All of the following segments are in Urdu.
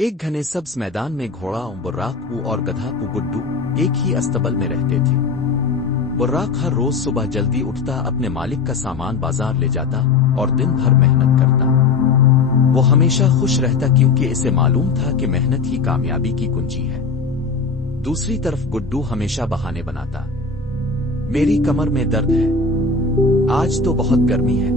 ایک گھنے سبز میدان میں گھوڑا براق پو اور گدھا پو گڈو ایک ہی استبل میں رہتے تھے۔ براق ہر روز صبح جلدی اٹھتا، اپنے مالک کا سامان بازار لے جاتا اور دن بھر محنت کرتا۔ وہ ہمیشہ خوش رہتا کیونکہ اسے معلوم تھا کہ محنت ہی کامیابی کی کنجی ہے۔ دوسری طرف گڈو ہمیشہ بہانے بناتا۔ میری کمر میں درد ہے، آج تو بہت گرمی ہے،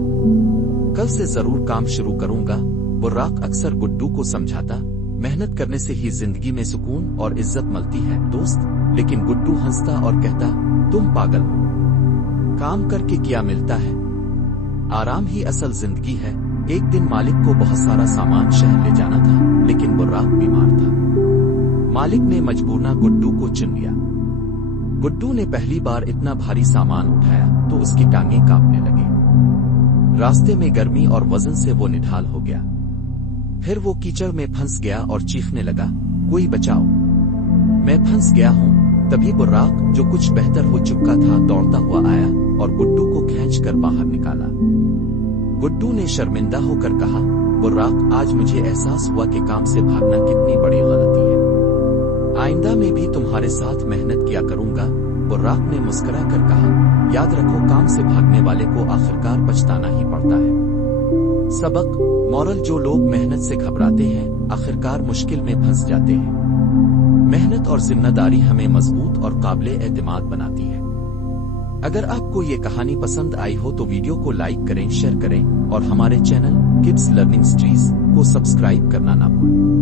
کل سے ضرور کام شروع کروں گا۔ براق اکثر گڈو کو سمجھاتا، محنت کرنے سے ہی زندگی میں سکون اور عزت ملتی ہے دوست، لیکن گڈو ہنستا اور کہتا، تم پاگل ہو، کام کر کے کیا ملتا ہے، آرام ہی اصل زندگی ہے۔ ایک دن مالک کو بہت سارا سامان شہر لے جانا تھا، لیکن براق بیمار تھا۔ مالک نے مجبورنہ گڈو کو چن لیا۔ گڈو نے پہلی بار اتنا بھاری سامان اٹھایا تو اس کی ٹانگیں کانپنے لگیں۔ راستے میں گرمی اور وزن سے وہ نڈھال ہو گیا۔ پھر وہ کیچڑ میں پھنس گیا اور چیخنے لگا، کوئی بچاؤ، میں پھنس گیا ہوں۔ تبھی براق، جو کچھ بہتر ہو چکا تھا، دوڑتا ہوا آیا اور گڈو کو کھینچ کر باہر نکالا۔ گڈو نے شرمندہ ہو کر کہا، براق، آج مجھے احساس ہوا کہ کام سے بھاگنا کتنی بڑی غلطی ہے، آئندہ میں بھی تمہارے ساتھ محنت کیا کروں گا۔ براق نے مسکرا کر کہا، یاد رکھو، کام سے بھاگنے والے کو آخرکار پچھتانا ہی پڑتا ہے۔ سبق: مورل، جو لوگ محنت سے گھبراتے ہیں آخرکار مشکل میں پھنس جاتے ہیں۔ محنت اور ذمہ داری ہمیں مضبوط اور قابل اعتماد بناتی ہے۔ اگر آپ کو یہ کہانی پسند آئی ہو تو ویڈیو کو لائک کریں، شیئر کریں اور ہمارے چینل کڈز لرننگ سٹریز کو سبسکرائب کرنا نہ بھولیں۔